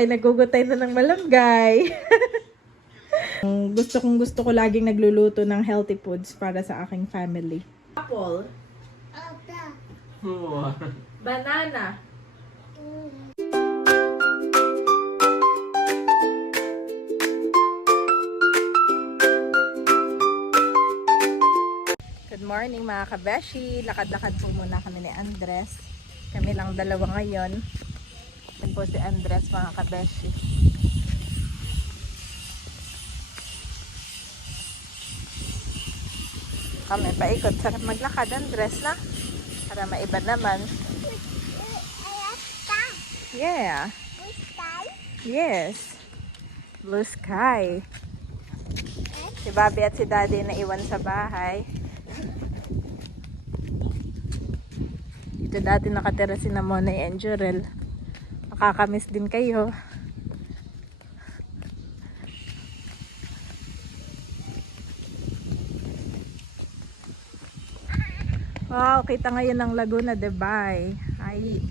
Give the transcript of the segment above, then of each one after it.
ay nagugutay na ng malunggay. Ang gusto kong gusto ko laging nagluluto ng healthy foods para sa aking family. Apple, banana, Good morning mga kabeshi. Lakad-lakad po muna kami ni Andres. Kami lang dalawa ngayon. Yan po si Andres mga kabeshi. Kami paikot. Sarap maglakad Andres na. Para maiba naman. Yeah. Yes. Blue sky. Si Bobby at si Daddy na iwan sa bahay. Dito dati nakatira si Namona and Jurel. Makakamiss din kayo. Wow, kita ngayon ng Laguna de Bay. Ay.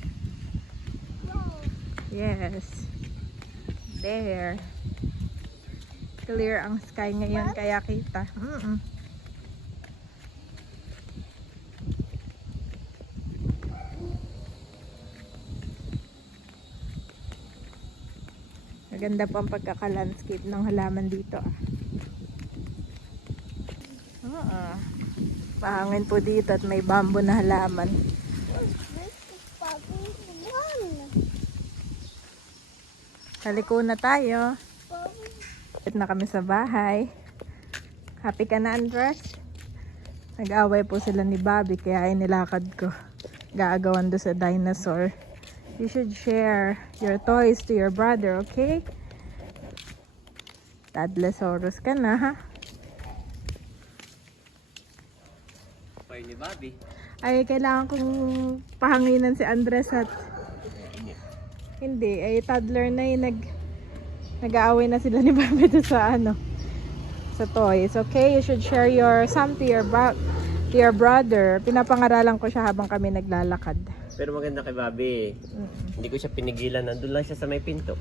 Yes. There. Clear ang sky ngayon kaya kita. Mm-mm. Maganda po ang pagkaka-landscape ng halaman dito. Ah. Oo. Pahangin po dito at may bamboo na halaman. Taliko na tayo. At na kami sa bahay. Happy ka na, Andres? Nag-away po sila ni Bobby kaya inilakad ko. Gaagawan do sa dinosaur. You should share your toys to your brother, okay? Tadlesaurus ka na, ha? Pay ni Bobby. Ay, kailangan kong pahanginan si Andres at hindi, ay toddler na yung nag nag-aaway na sila ni Bobby doon sa ano sa toys. Okay, you should share your some to your to your brother. Pinapangaralan ko siya habang kami naglalakad. Pero maganda kay Bobby. Mm. Hindi ko siya pinigilan. Nandun lang siya sa may pinto.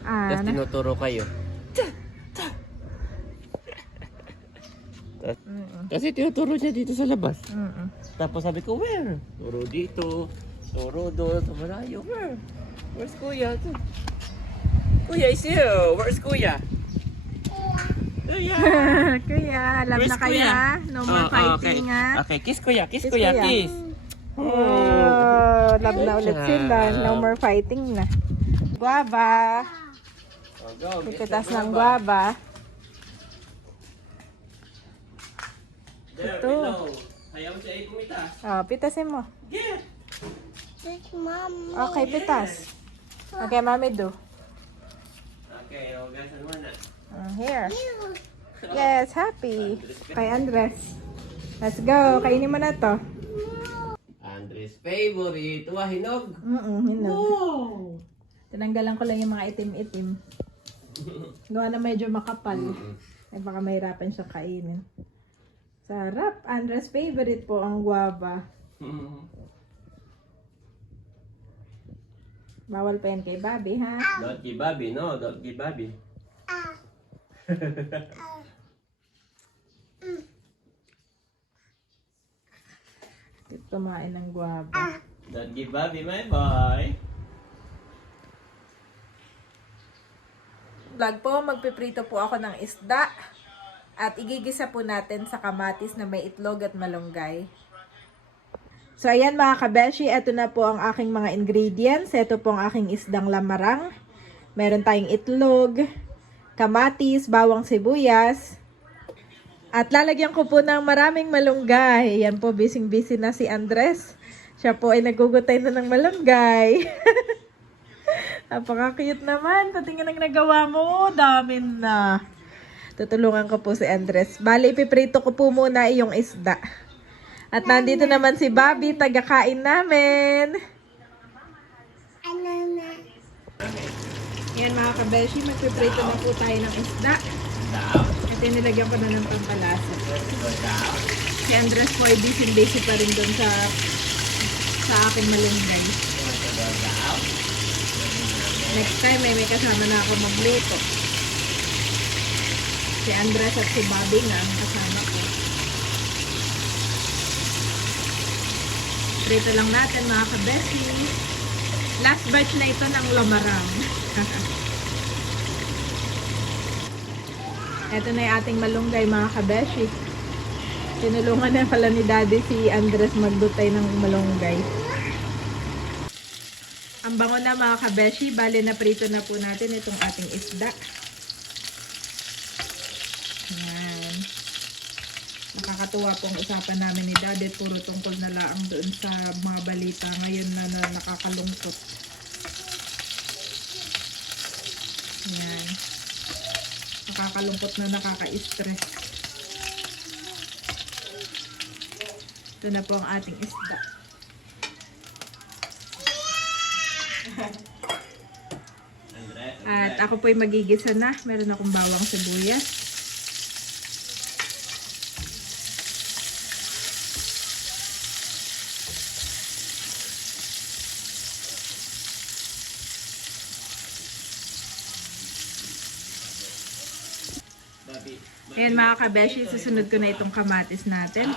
Ah, Tapos na- tinuturo kayo. Mm-mm. Kasi tinuturo niya dito sa labas. Mm-mm. Tapos sabi ko, where? Turo dito. Turo doon. Sa malayo. Where? Where's Kuya? Kuya is you. Where's Kuya? Kuya. Kuya, alam Where's na kaya? No more Oh, fighting, okay. ha? Okay, kiss Kuya. Kiss, Kiss Kuya. Kuya. Kiss. Oh, love na ulit sila. No more fighting na. Guava. Pipitas the ng guava. Ito. Ayaw siya ay pumitas. Oh, pitasin mo. Get. Okay, pitas. Okay, mami do. Okay, hugasan mo na. Here. Yes, happy. Kay Andres. Let's go. Kainin mo na to. Andres favorite. Wah, hinog. Mm-mm, hinog. Wow. Tinanggalan ko lang yung mga itim-itim. Gawa na medyo makapal. Eh, baka mahirapan siya kainin. Sarap. Andres favorite po ang guava. Bawal pa yan kay Bobby, ha? Don't give Bobby, no. Don't give Bobby. Tip kumain ng guava. Don't give Bobby, my boy. Vlog po, magpiprito po ako ng isda. At igigisa po natin sa kamatis na may itlog at malunggay. So ayan mga kabeshi, ito na po ang aking mga ingredients. Ito po ang aking isdang lamarang. Meron tayong itlog, kamatis, bawang sibuyas. At lalagyan ko po ng maraming malunggay. Yan po, bising-busy na si Andres. Siya po ay nagugutay na ng malunggay. Napaka-cute naman. Patingin ang nagawa mo. Dami na. Tutulungan ko po si Andres. Bali, ipiprito ko po muna yung isda. At nandito naman si Bobby, taga-kain namin. Yan mga kabeshi, magpiprito na po tayo ng isda. At yung nilagyan ko na ng pampalasa. Si Andres po ay busy-busy pa rin doon sa sa aking malunggay. Next time, may may kasama na ako magluto. Si Andres at si Bobby nga ang kasama ko. Prito lang natin mga kabesi. Last batch na ito ng lamarang. ito na yung ating malunggay mga kabeshi. Tinulungan na pala ni Daddy si Andres magdutay ng malunggay. Ang bango na mga kabeshi, bali na prito na po natin itong ating isda. Ayan. Nakakatuwa pong usapan namin ni Daddy. Puro tungkol na lang doon sa mga balita ngayon na, na nakakalungkot. Ayan. Nakakalungkot na nakaka-stress. Ito na po ang ating isda. At ako po'y magigisa na. Meron akong bawang sibuyas. Ayan mga kabeshi, susunod ko na itong kamatis natin.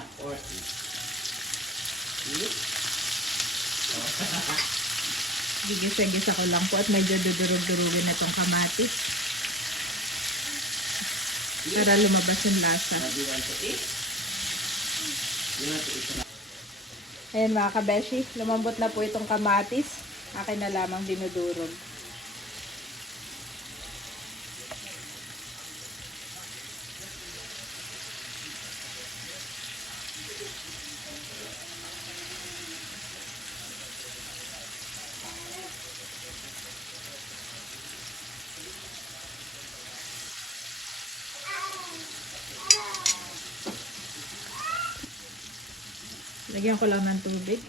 Gigisa-gisa ko lang po at medyo dudurog-durugin na itong kamatis. Para lumabas yung lasa. Ayan mga kabeshi, lumambot na po itong kamatis. Akin na lamang dinudurog. Lagyan ko lang ng tubig.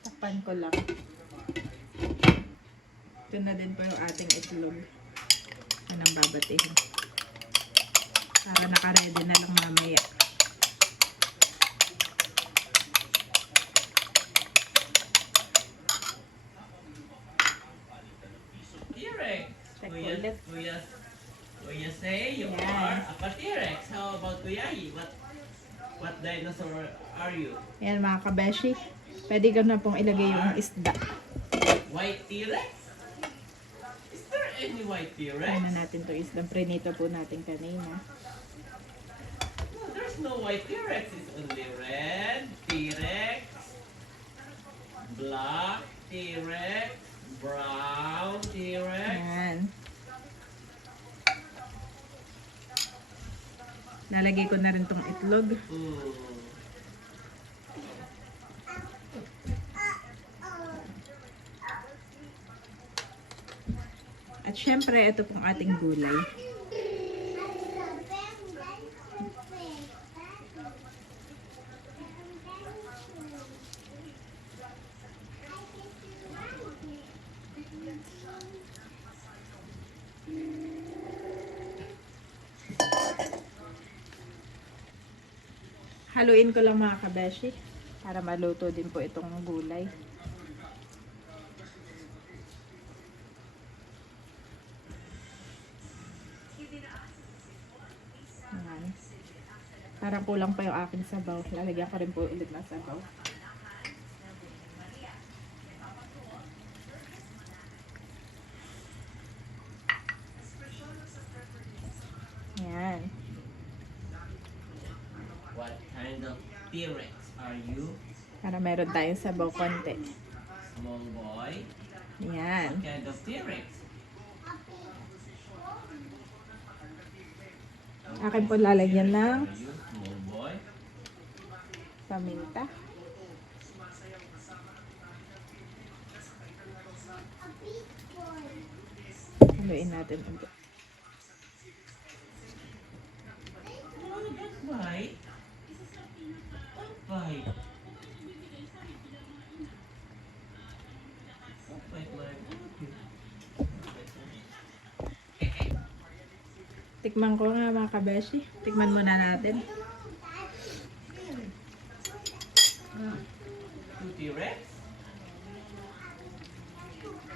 Takpan ko lang. Ito na din po yung ating itlog. Yan ang babatihin. Para nakaredy na lang mamaya. T-Rex. Check Kuya, ulit. Kuya, Kuya say you Yes. are a T-Rex. How about Kuya? What what dinosaur are you? Yan mga kabeshi. Pwede ko na pong ilagay yung isda. White T-Rex? Is there any white T-Rex? Na natin to isda. Prenito po natin kanina. No, there's no white T-Rex. It's only red T-Rex, black T-Rex, brown T-Rex. Yan. Lalagay ko na rin tong itlog. At syempre, ito pong ating gulay. Haluin ko lang mga kabeshi para maluto din po itong gulay. Ayan. Parang kulang pa yung aking sabaw. Lalagyan ko rin po ulit ng sabaw. Ayan. What kind of T-Rex are you? Para meron tayong sabaw konti. T-Rex? Akin po lalagyan ng paminta. Haluin natin ulit. Oh, Tikman ko nga mga kabeshi. Tikman muna natin. T-Rex?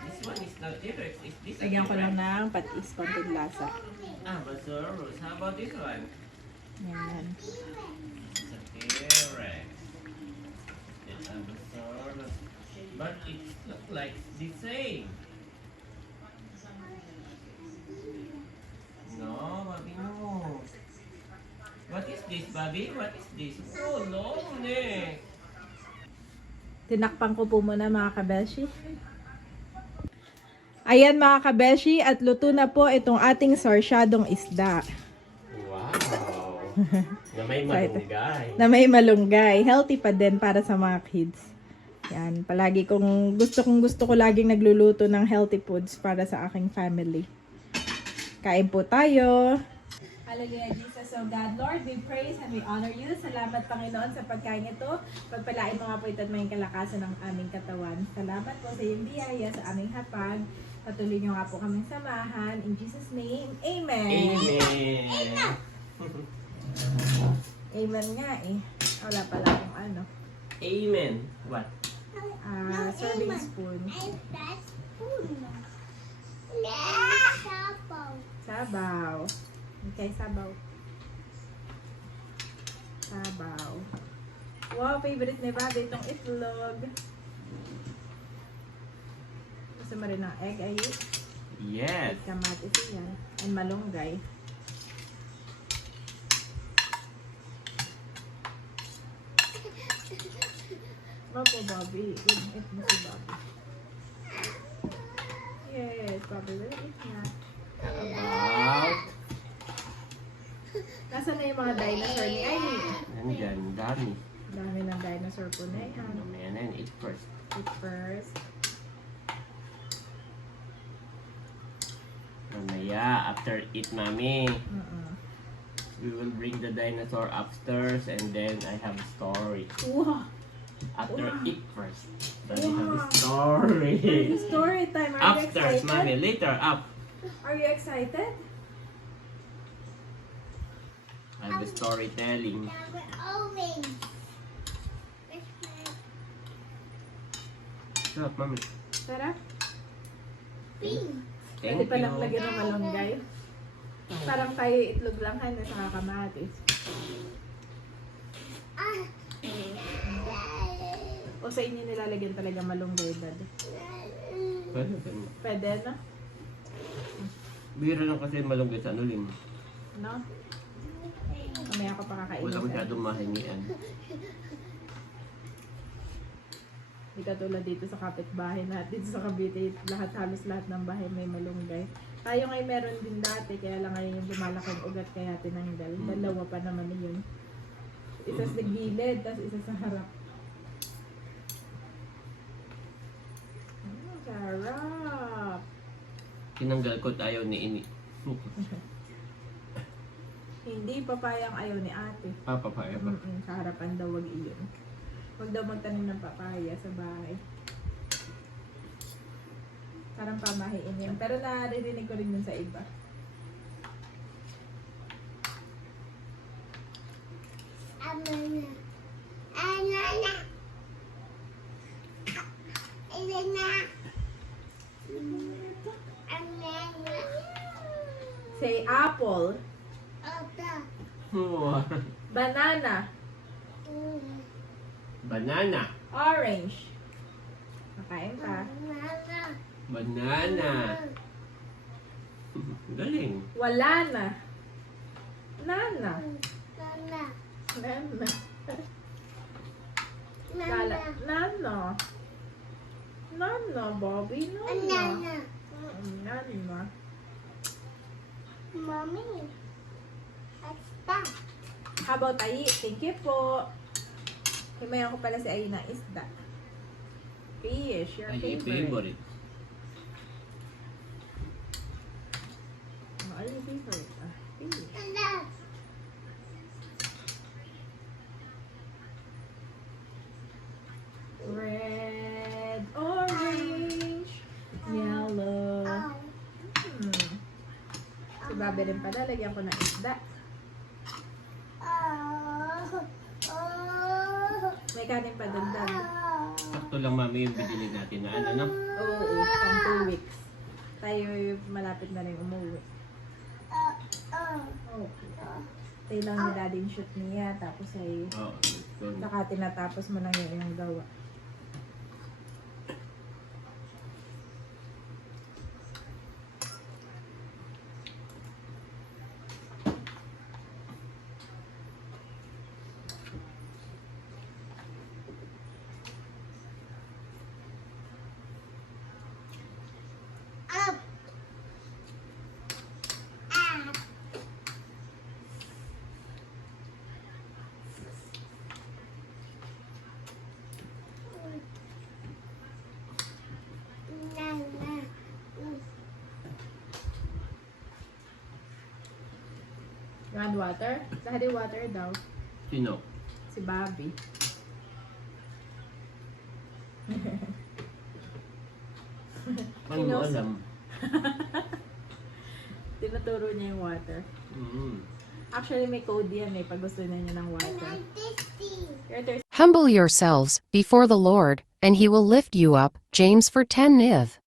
This one is not T-Rex. Is Lagyan ko lang ng patis konting lasa. Ah, Basurus. How about this one? Yan. It's a But it's not like the same. This, Bobby? What is this? Oh, long neck. Tinakpan ko po muna mga kabeshi. Ayan mga kabeshi, at luto na po itong ating sarsyadong isda Wow. na may malunggay. na may malunggay. Healthy pa din para sa mga kids. Yan, palagi kong gusto kong gusto ko laging nagluluto ng healthy foods para sa aking family. Kain po tayo. Hallelujah, Jesus. So God, Lord, we praise and we honor you. Salamat, Panginoon, sa pagkain ito. Pagpalain mo nga po ito at may kalakasan ng aming katawan. Salamat po sa iyong biyaya sa aming hapag. Patuloy niyo nga po kaming samahan. In Jesus' name, Amen. Amen. Amen nga eh. Wala pala akong ano. Amen. What? Ah, serving spoon. Sabaw. Okay, sabaw. Sabaw. Wow, favorite ni Bobby itong itlog. Gusto mo rin ng egg, ay Yes. kamatis yan. And malunggay. Opo, Bobby. Eat mo si Bobby. Yes, Bobby will eat na. About. Nasaan na yung mga dinosaur ni Ay? Nandyan, dami. Dami ng dinosaur po na yan. Mamaya na yun, eat first. Eat first. Mamaya, after eat, mami, Mm-mm. we will bring the dinosaur upstairs and then I have a story. Wow! After Wow. eat first, then I have a Wow. story. Story time. Are you Upstairs, excited? mami, later, up. Are you excited? I have a storytelling. Stop, mami. Sarap. Thank Pwede pa lang you. lagyan ng malunggay. Parang tayo itlog lang han sa kakamatis. O sa inyo nilalagyan talaga malunggay, dad. Pwede, pwede. Pwede, no? Biro lang kasi malunggay sa anulim. No? Mamaya ko pa kakainin. Wala masyadong mahingian. Di katulad dito sa kapitbahay natin dito sa Cavite, lahat halos lahat ng bahay may malunggay. Tayo ngayon meron din dati, kaya lang ngayon yung lumalaking ugat kaya tinanggal. Mm. Dalawa pa naman yun. Isa sa gilid, tapos isa sa harap. Mm, sarap! Tinanggal ko tayo ni Ini. Hindi papayang ayaw ni ate. Papapaya ba? Mm-mm, sa harapan daw wag iyon. Huwag daw magtanim ng papaya sa bahay. Parang pamahiin yun. Pero naririnig ko rin yun sa iba. Banana, Banana. orange. Makain pa. Banana. Galing. Wala na. Nana. Nana. Lala. Nana. Nana, Bobby. Nana. Mm, Nana. Mommy, what's that? How about Ayi? Thank you po. Himayan ko pala si Ayi ng isda. Fish, your Ay, favorite. favorite. Oh, ay, your favorite. Ah, fish. Red, orange, yellow. Hmm. Si Bobby rin pala, lagyan ko ng isda. Oh. Oh. May kanin pa dagdag. Oh. sakto lang mami yung binili natin na ano, no? Oo, oo, pang two weeks. Tayo malapit na rin umuwi. Okay. Tayo lang ni daddy yung shoot niya, tapos ay Oo. Saka tinatapos mo lang yung iyong gawa. You water? Sa Daddy water daw. Sino? Si Bobby. Paano mo Sino? alam? Tinuturo niya yung water. Mm. Actually, may code yan eh, pag gusto na niya ng water. You're thirsty. Humble yourselves before the Lord, and he will lift you up. James for 10 Niv.